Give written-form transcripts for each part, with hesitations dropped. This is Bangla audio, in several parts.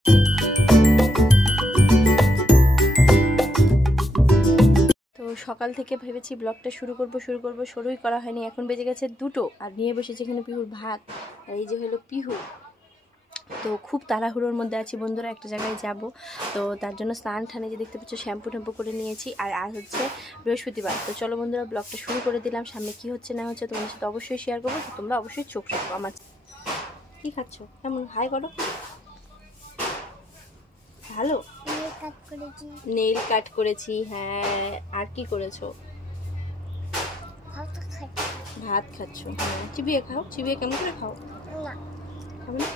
তো সকাল থেকে ভেবেছি ব্লগটা শুরু করব শুরুই করা হয়নি। এখন বেজে গেছে 2টো আর নিয়ে বসেছি এখানে পিহুর ভাত। আর এই যে হলো পিহু। তো খুব তাড়াহুড়োর মধ্যে আছি বন্ধুরা, একটা জায়গায় যাব। তো তার জন্য স্নান ঠানে যে দেখতে পাচ্ছ শ্যাম্পু ট্যাম্পু করে নিয়েছি। আর আজ হচ্ছে বৃহস্পতিবার। তো চলো বন্ধুরা ব্লগটা শুরু করে দিলাম। সামনে কি হচ্ছে না হচ্ছে তোমাদের সাথে অবশ্যই শেয়ার করবো। তো তোমরা অবশ্যই চোখ রাখো আমার। কি খাচ্ছ? কেমন হাই করো। ভালো নেইল কাট করেছি। হ্যাঁ, আর কি করেছো? ভাত খাচ্ছ? হ্যাঁ, চিবিয়ে খাও। চিবিয়ে কেমন করে খাও? খাবে না?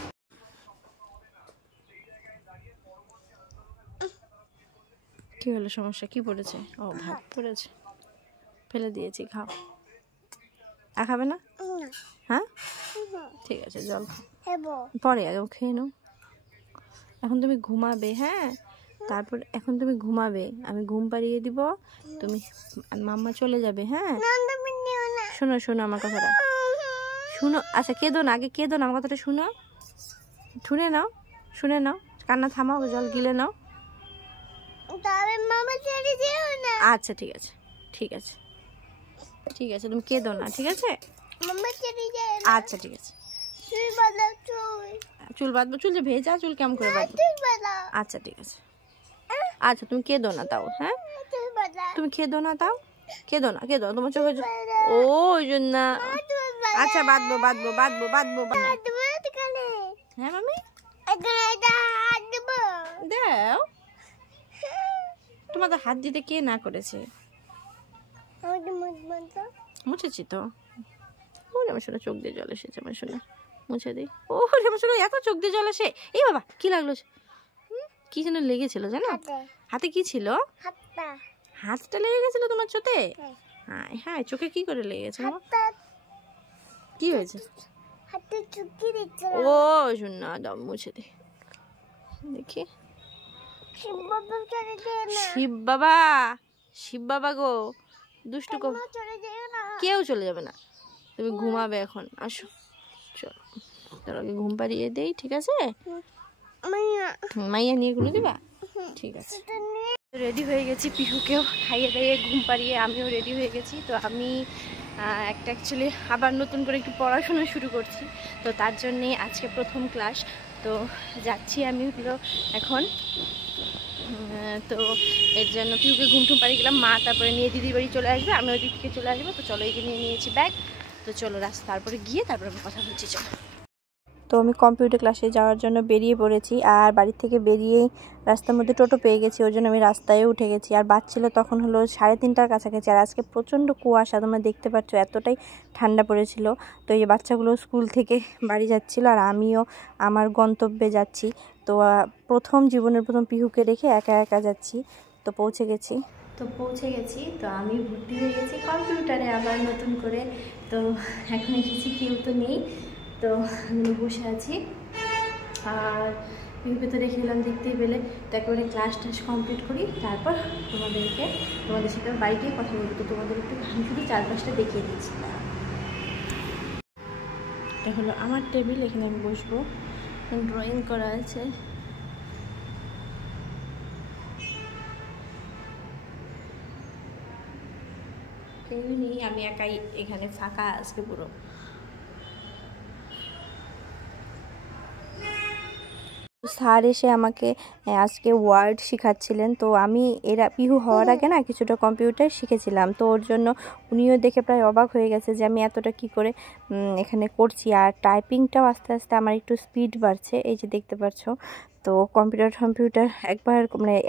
কি হলো, সমস্যা কি পড়েছে? ও ভাত পড়েছে, ফেলে দিয়েছি, খাও। আর খাবে না? হ্যাঁ ঠিক আছে, জল খাও পরে, আগে খেয়ে নাও। এখন তুমি ঘুমাবে, হ্যাঁ তারপর এখন তুমি ঘুমাবে, আমি ঘুম পাড়িয়ে দিব, তুমি মাম্মা চলে যাবে। হ্যাঁ শোনো শোনো আমার কথাটা শুনো। আচ্ছা কেঁদো না, আগে কেঁদো না, আমার কথাটা শুনো। শুনে নাও, কান্না থামাও, জল গিলে নাও। আচ্ছা ঠিক আছে ঠিক আছে ঠিক আছে, তুমি কেঁদো না, ঠিক আছে? আচ্ছা ঠিক আছে। চুল বাঁধবো? চুল যে ভেজা, চুল কেমন করে বাঁধবো? আচ্ছা ঠিক আছে। আচ্ছা তুমি কেঁদো না তাও, হ্যাঁ তুমি কেঁদো না তাও, কেঁদো না তোমার চোখে ওই জন্য। আচ্ছা বাঁধবো বাঁধবো বাঁধবো বাঁধবো। হ্যাঁ মামি দাও। তোমাদের হাত দিতে কে না করেছে? মুছেছি তো। ও আমার শোনা চোখ দিয়ে জল এসেছে, আমার শোনা মুছে দিই। ও আমার শোনা এত চোখ দিয়ে জল আসে। এই বাবা কি লাগলো? কি যেন লেগেছিল জানো? হাতে কি ছিল? হাতটা লেগে গেছিল তোমার চোখে? হ্যাঁ হ্যাঁ, চোখে কি করে লেগে গেছে? কি হয়েছে? ও শোনা দাও, মুছে দিই দেখি। শিব বাবা গো, দুষ্টু গো। কেউ চলে যাবে না, তুমি ঘুমাবে এখন। আসো চলো, তোর আগে ঘুম পাড়িয়ে দেই, ঠিক আছে? মাইয়া নিয়ে ঘুমিয়ে দিবা? ঠিক আছে। রেডি হয়ে গেছি, পিহুকেও খাইয়ে দাইয়ে ঘুম পাড়িয়ে আমিও রেডি হয়ে গেছি। তো আমি একটা অ্যাকচুয়ালি আবার নতুন করে একটু পড়াশোনা শুরু করছি। তো তার জন্যে আজকে প্রথম ক্লাস। তো যাচ্ছি আমি হলো এখন। তো এর জন্য পিহুকে ঘুম টুম পাড়িয়ে গেলাম। মা তারপরে নিয়ে দিদির বাড়ি চলে আসবে, আমি ওই দিক থেকে চলে আসবো। তো চলো, এই যে নিয়ে নিয়েছি ব্যাগ। তো চলো রাস্তা, তারপরে গিয়ে তারপরে আমি কথা বলছি। চলো। তো আমি কম্পিউটার ক্লাসে যাওয়ার জন্য বেরিয়ে পড়েছি। আর বাড়ির থেকে বেরিয়েই রাস্তার মধ্যে টোটো পেয়ে গেছি, ওই জন্য আমি রাস্তায় উঠে গেছি। আর বাজছিল তখন হলো 3:30টার কাছাকাছি। আর আজকে প্রচণ্ড কুয়াশা, তোমরা দেখতে পাচ্ছ, এতটাই ঠান্ডা পড়েছিল। তো এই বাচ্চাগুলো স্কুল থেকে বাড়ি যাচ্ছিল, আর আমিও আমার গন্তব্যে যাচ্ছি। তো জীবনের প্রথম পিহুকে রেখে একা একা যাচ্ছি। তো পৌঁছে গেছি। তো আমি ভর্তি হয়ে গেছি কম্পিউটারে আবার নতুন করে। তো এখন এসেছি, কেউ তো নেই, তো আমি বসে আছি। আর পিহুকে তো রেখে এলাম দেখতেই পেলে। তো একেবারে ক্লাস টাস কমপ্লিট করি, তারপর তোমাদের সাথে বাড়ি গিয়ে কথা বলবো। তো তোমাদের একটু আমি শুধু চারপাশটা দেখিয়ে দিচ্ছি। এটা হলো আমার টেবিল, এখানে আমি বসবো। ড্রয়িং করা আছে। কেউ নেই, আমি একাই এখানে, ফাঁকা আজকে পুরো। স্যার এসে আমাকে আজকে ওয়ার্ড শেখাচ্ছিলেন। তো আমি পিহু হওয়ার আগে না কিছুটা কম্পিউটার শিখেছিলাম। তো ওর জন্য উনিও দেখে প্রায় অবাক হয়ে গেছে যে আমি এতটা কি করে এখানে করছি। আর টাইপিংটাও আস্তে আস্তে আমার একটু স্পিড বাড়ছে, এই যে দেখতে পাচ্ছ। তো কম্পিউটার একবার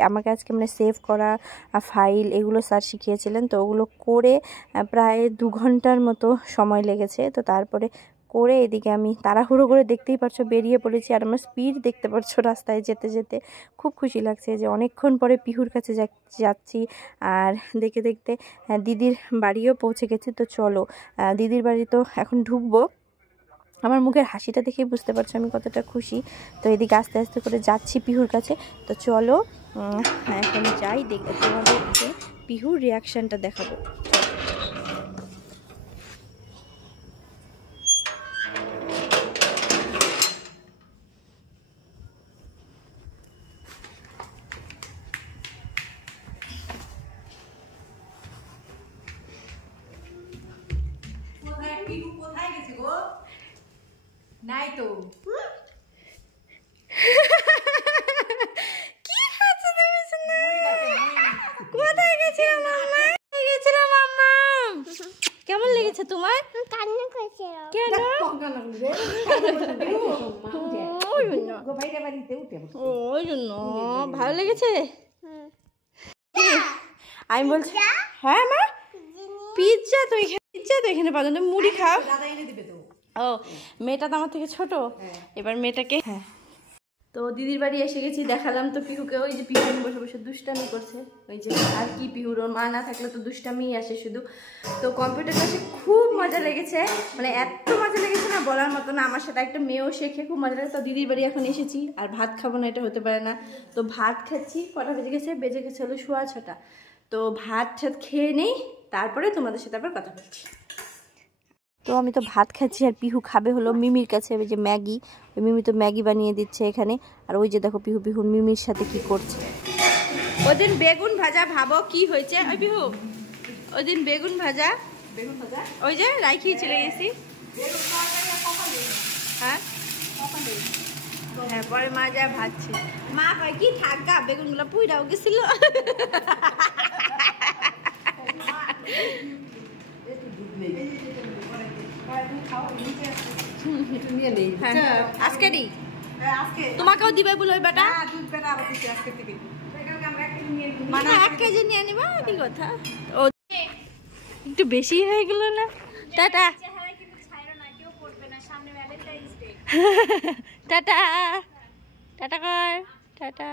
আমাকে আজকে সেভ করা ফাইল এগুলো স্যার শিখিয়েছিলেন। তো ওগুলো করে প্রায় 2 ঘন্টার মতো সময় লেগেছে। তো তারপরে করে এদিকে আমি তাড়াহুড়ো করে, দেখতেই পারছো, বেরিয়ে পড়েছি। আর আমার স্পিড দেখতে পারছো রাস্তায় যেতে যেতে। খুব খুশি লাগছে যে অনেকক্ষণ পরে পিহুর কাছে যাচ্ছি। আর দেখতে দেখতে দিদির বাড়িও পৌঁছে গেছি। তো চলো, দিদির বাড়ি তো এখন ঢুকবো। আমার মুখের হাসিটা দেখে বুঝতে পারছো আমি কতটা খুশি। তো এদিকে আস্তে আস্তে করে যাচ্ছি পিহুর কাছে। তো চলো এখন যাই, তোমাদেরকে পিহুর রিয়াকশানটা দেখাবো। তোমার? কেন? ওই জন্য ভালো লেগেছে। আমি বলছি হ্যাঁ মা, পিৎজা তো এখানে পাওয়া যায়, মুড়ি খাও। ও মেয়েটা তো আমার থেকে ছোট, এবার মেয়েটাকে হ্যাঁ। তো দিদির বাড়ি এসে গেছি, দেখালাম তো পিহুকে। ওই যে পিহু বসে বসে দুষ্টামি করছে, ওই যে আর কি, পিহুর ওর মা না থাকলে তো দুষ্টামি আসে শুধু। তো কম্পিউটার ক্লাসে খুব মজা লেগেছে, মানে এত মজা লেগেছে না বলার মতো না। আমার সাথে একটা মেয়েও শেখে, খুব মজা লাগে। তো দিদির বাড়ি এখন এসেছি, আর ভাত খাবো না এটা হতে পারে না। তো ভাত খাচ্ছি, কটা বেজে গেছে হলো 6:15। তো ভাত খেয়ে নেই, তারপরে তোমাদের সাথে আবার কথা বলছি। তো আমি তো ভাত খাচ্ছি, আর পিহু খাবে হলো মিমির কাছে ওই যে ম্যাগি। ওই মিমি তো ম্যাগি বানিয়ে দিচ্ছে এখানে। আর ওই যে দেখো পিহু মিমির সাথে কি করছে। ওই দিন বেগুন ভাজা, ভাবো কি হয়েছে। ওই পিহু ওই দিন বেগুন ভাজা ওই যে রাইখিয়ে চলে গেছি। হ্যাঁ হ্যাঁ, পরে মা যা ভাজছে, মা কয় কি থাকা বেগুনগুলো পুইরাও গেছিল। আজকে তোমাকেও দিবে বলে ওই বেটা 1 কেজি নিয়ে নিবা, কি কথা। ও একটু বেশি হয়ে গেল না। টাটা টাটা টাটা কর টাটা।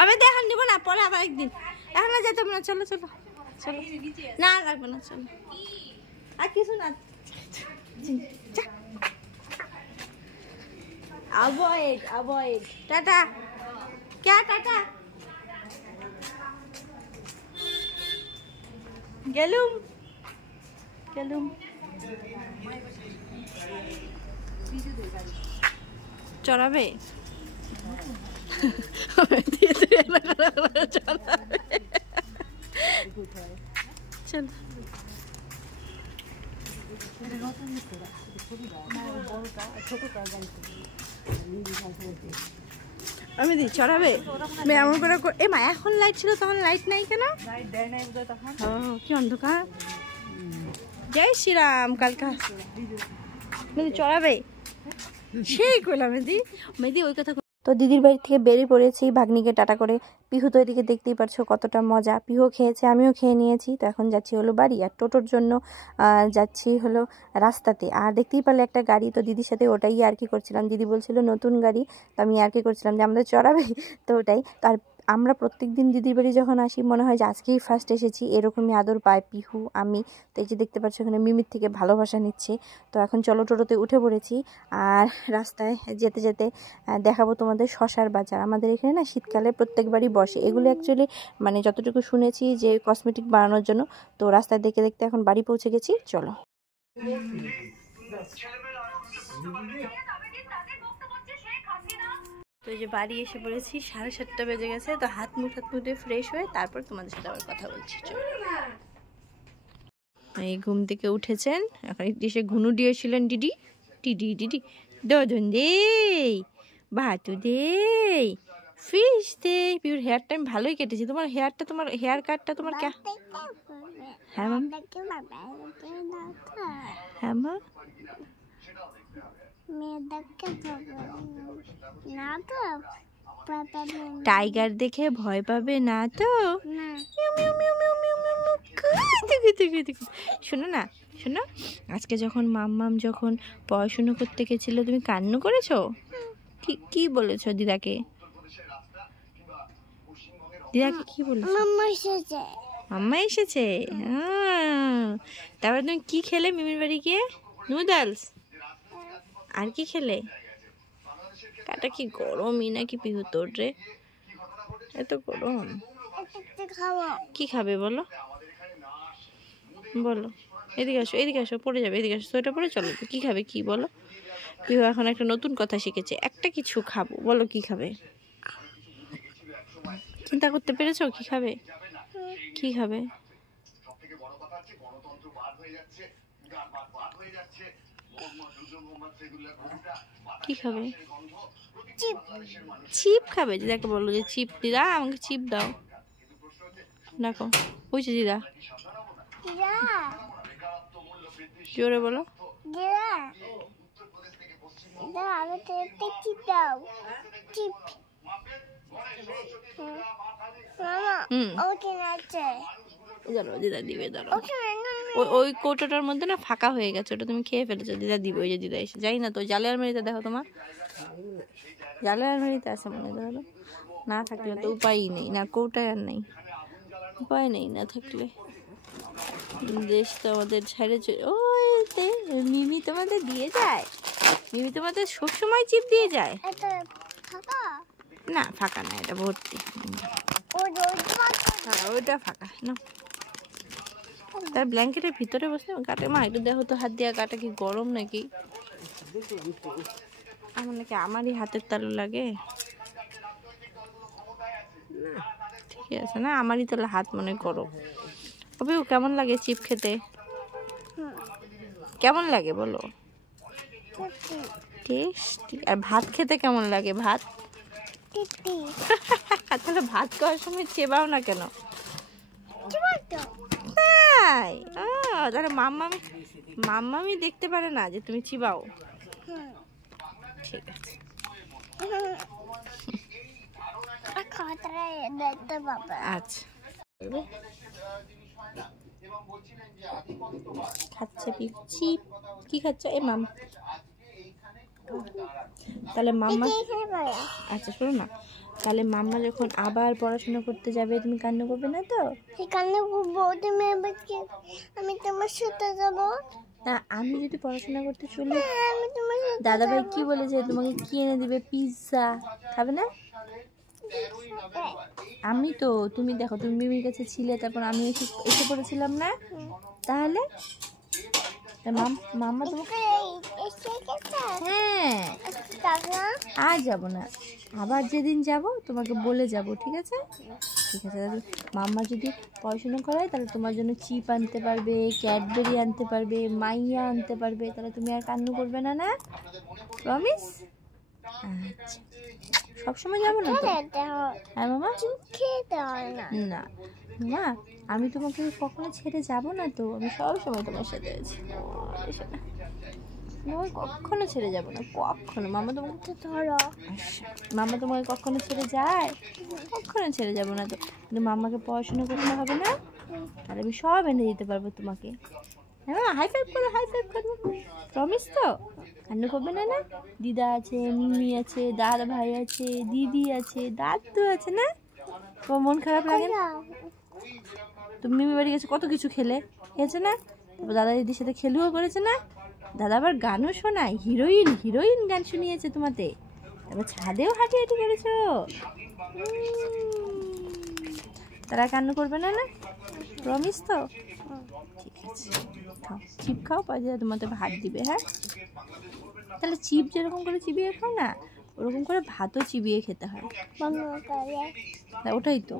আমি দেখান নিব না, পরে আবার একদিন, এখন না যেতে না। চলো চলো চলো, না লাগবে না, চলো আর কিছু না। অ্যাভয়েড টাটা, क्या টাটা গেলুম। চড়াবে চল। আমি দি চড়াবে এমন করে। এ মা এখন লাইট ছিল, তখন লাইট নাই কেন? কি অন্ধকার। জয় শ্রীরাম। কালকা মেদি চড়াবে সেই কইলাম মেদি ওই কথা। তো দিদির বাড়ি থেকে বেরিয়ে পড়েছি ভাগ্নিকে টাটা করে। পিহু তো এদিকে দেখতেই পারছো কতটা মজা, পিহু খেয়েছে, আমিও খেয়ে নিয়েছি। তো এখন যাচ্ছি হলো বাড়ি, আর টোটোর জন্য যাচ্ছি হলো রাস্তাতে। আর দেখতেই পারলে একটা গাড়ি, তো দিদির সাথে ওটাই আর কি করছিলাম। দিদি বলছিল নতুন গাড়ি, তো আমি আর কি করছিলাম যে আমাদের চড়াবে, তো ওটাই। তার আমরা প্রত্যেক দিন দিদির বাড়ি যখন আসি মনে হয় যে আজকেই ফার্স্ট এসেছি, এরকমই আদর পায় পিহু আমি। তো এই যে দেখতে পাচ্ছ এখানে মিমির থেকে ভালোবাসা নিচ্ছে। তো এখন চলো টোটোতে উঠে পড়েছি, আর রাস্তায় যেতে যেতে দেখাবো তোমাদের শশার বাজার। আমাদের এখানে না শীতকালে প্রত্যেকবারই বসে এগুলো, অ্যাকচুয়ালি মানে যতটুকু শুনেছি যে কসমেটিক বানানোর জন্য। তো রাস্তায় দেখতে দেখতে এখন বাড়ি পৌঁছে গেছি, চলো। তো এই যে বাড়ি এসে পড়েছি, 7:30 বেজে গেছে। তো হাত মুখ ধুয়ে ফ্রেশ হয়ে তারপর তোমাদের সাথে আবার কথা বলছি, চলো। এই ঘুম থেকে উঠেছেন, এখন এসে ঘুনু দিয়েছিলেন দিদি দোদন দে ভাতু দে ফিশ দে। পিওর হেয়ারটা আমি ভালোই কেটেছি। তোমার হেয়ারটা, তোমার হেয়ার কাটটা তোমার কে? হ্যাঁ মাম, হ্যাঁ মা, টাইগার দেখে ভয় পাবে না তো? শোনো না, শোনো, আজকে যখন মাম্মাম যখন পড়াশুনো করতে গেছিল তুমি কান্না করেছো? কি বলেছো দিদাকে? দিদাকে কি বলেছো? মাম্মা এসেছে। তারপরে তুমি কি খেলে মিমির বাড়ি গিয়ে? নুডলস। আর কি খেলে? কাটা কি গরমই নাকি পিহু তোর রে? এত গরম। কি খাবে বলো বলো? এদিকে আসো পড়ে যাবে, এদিকে আসো, সোয়েটার পরে চলো। কি খাবে কি বলো? পিহু এখন একটা নতুন কথা শিখেছে, একটা কিছু খাবো, বলো কি খাবে? চিন্তা করতে পেরেছো কি খাবে? কি খাবে? কি খাবে? চিপ খাবে। দিদাকে বললো যে চিপ, দিদা আমাকে চিপ দাও। দেখো ওই যে দিদা জোরে বলো। দিদা দিবে, ধরো ওই কৌটোটার মধ্যে না ফাঁকা হয়ে গেছে, ওটা তুমি খেয়ে ফেলেছো, দিদা দিবে। ওই যে দিদা এসে, যাই না তো জালের আলমারিতে দেখো, তোমার জালের আলমারিতে আছে মনে ধরো, না থাকলে তো উপায়ই নেই, না কৌটায় আর নেই, উপায় নেই না থাকলে। দেশ তো আমাদের ছেড়ে ওইতে মিমি তোমাদের দিয়ে যায়, মিমি তোমাদের সবসময় চিপ দিয়ে যায়। না ফাঁকা না, এটা ভর্তি। হ্যাঁ ওইটা ফাঁকা না, তার ব্ল্যাঙ্কেটের ভিতরে বসে কাটে। মা একটু দেখো তো হাত দিয়া, কাটা কি গরম নাকি? আমার নাকি আমারই হাতের তালু লাগে। ঠিক আছে না, আমারই তাহলে হাত মনে করো। অবিউ কেমন লাগে চিপ খেতে? কেমন লাগে বলো? টেস্টি। আর ভাত খেতে কেমন লাগে? ভাত তাহলে ভাত খাওয়ার সময় চেবাও না কেন? তাহলে মাম্মামি দেখতে পারে না যে তুমি চিবাও? ঠিক আছে, আচ্ছা। খাচ্ছে চিপ, কি খাচ্ছে এ মাম? তাহলে মাম্মা, আচ্ছা শোনো না, তাহলে মাম্মা যখন আবার পড়াশোনা করতে যাবে তুমি কান্না করবে না তো? কান্না করবো, তুমি আমি তোমার সাথে যাবো না। আমি যদি পড়াশোনা করতে চলি, দাদাভাই কি বলেছে তোমাকে কি এনে দিবে? পিৎজা খাবে না? আমি তো, তুমি দেখো, তুমি মিমির কাছে ছিলে, তারপর আমি এসে পড়েছিলাম না, তাহলে মাম্মা তোমাকে, হ্যাঁ আর যাবো না, আবার যেদিন যাব তোমাকে বলে যাব, ঠিক আছে? ঠিক আছে, তাহলে মাম্মা যদি পড়াশোনা করায় তাহলে তোমার জন্য চিপ আনতে পারবে, ক্যাডবেরি আনতে পারবে, মাইয়া আনতে পারবে, তাহলে তুমি আর কান্না করবে না, না প্রমিস? আচ্ছা, সবসময় যাবো না তো? হ্যাঁ মামা, না মা, আমি তোমাকে কখনো ছেড়ে যাব না তো, আমি সবসময় তোমার সাথে আছি, কখনো ছেড়ে যাব না, কখনো। মামা তোমাকে ধরো, মামা তোমাকে কখনো ছেড়ে যায়? কখনো ছেড়ে যাব না তো। কিন্তু মাম্মাকে পড়াশোনা করতে হবে না, আর আমি সব এনে দিতে পারবো তোমাকে। হ্যাঁ হাই ফাইভ করো, হাই ফাইভ করবো, প্রমিস তো? কান্না করবে না? না দিদা আছে, মিমি আছে, দাদা ভাই আছে, দিদি আছে, দাদু আছে, না? তোমার মন খারাপ লাগে না? তুমি মিমি বাড়ি গেছে, কত কিছু খেয়েছে না? দাদা দিদির সাথে খেলুও করেছে না? দাদা আবার গানও শোনায়, হিরোইন গান শুনিয়েছে তোমাতে, তারপর ছাদেও হাঁটি করেছো। তারা কান্না করবে না? না প্রমিস তো? ঠিক আছে, খাও চিপ খাও, পয়সা তোমাদের ভাত দিবে। হ্যাঁ তাহলে চিপ যেরকম করে চিবিয়ে খাও না, ওরকম করে ভাতও চিবিয়ে খেতে হয়। ওটাই তো।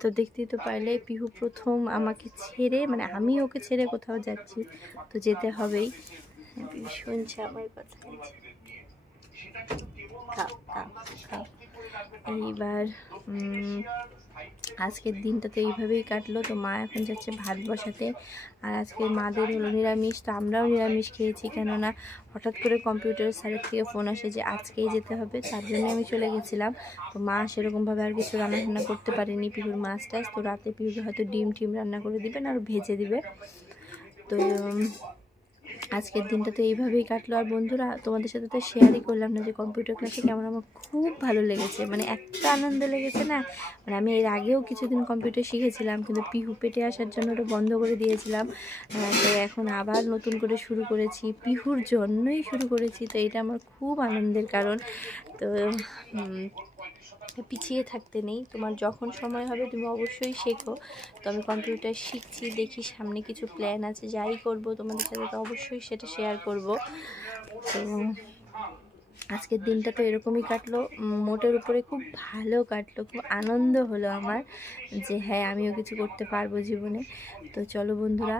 তো দেখতেই তো পারলে, পিহু প্রথম আমাকে ছেড়ে, মানে আমি ওকে ছেড়ে কোথাও যাচ্ছি, তো যেতে হবেই। শুনছে আমার কথা, খাও খাও খাও। এইবার আজকের দিনটা তো এইভাবেই কাটলো। তো মা এখন যাচ্ছে ভাত বসাতে, আর আজকে মাদের হলো নিরামিষ, তো আমরাও নিরামিষ খেয়েছি, কেননা হঠাৎ করে কম্পিউটার স্যারের থেকে ফোন আসে যে আজকেই যেতে হবে, তার জন্য আমি চলে গেছিলাম। তো মা সেরকমভাবে আর কিছু রান্না করতে পারেনি পিহুর মাছ টাছ, তো রাতে পিহুকে হয়তো ডিম রান্না করে দিবেন আর ভেজে দিবে। তো আজকের দিনটা তো এইভাবেই কাটলো। আর বন্ধুরা, তোমাদের সাথে তো শেয়ারই করলাম না যে কম্পিউটার ক্লাসে কেমন আমার খুব ভালো লেগেছে, মানে এত আনন্দ লেগেছে না। মানে আমি এর আগেও কিছুদিন কম্পিউটার শিখেছিলাম, কিন্তু পিহু পেটে আসার জন্য ওটা বন্ধ করে দিয়েছিলাম। তো এখন আবার নতুন করে শুরু করেছি, পিহুর জন্যই শুরু করেছি, তো এটা আমার খুব আনন্দের কারণ। তো পিছিয়ে থাকতে নেই, তোমার যখন সময় হবে তুমি অবশ্যই শেখো। তো আমি কম্পিউটার শিখছি, দেখি সামনে কিছু প্ল্যান আছে, যাই করব তোমাদের সাথে তো অবশ্যই সেটা শেয়ার করব। তো আজকের দিনটা তো এরকমই কাটলো, মোটের উপরে খুব ভালো কাটলো, খুব আনন্দ হলো আমার যে হ্যাঁ আমিও কিছু করতে পারবো জীবনে। তো চলো বন্ধুরা,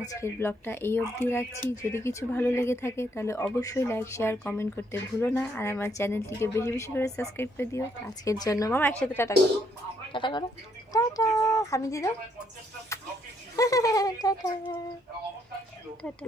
আজকের ব্লগটা এই অবধি রাখছি। যদি কিছু ভালো লেগে থাকে তাহলে অবশ্যই লাইক শেয়ার কমেন্ট করতে ভুলো না, আর আমার চ্যানেলটিকে বেশি বেশি করে সাবস্ক্রাইব করে দিও। আজকের জন্য মামা একসাথে টাটা। টাটা করো, টাটা, হামিদি দাও, টাটা টাটা।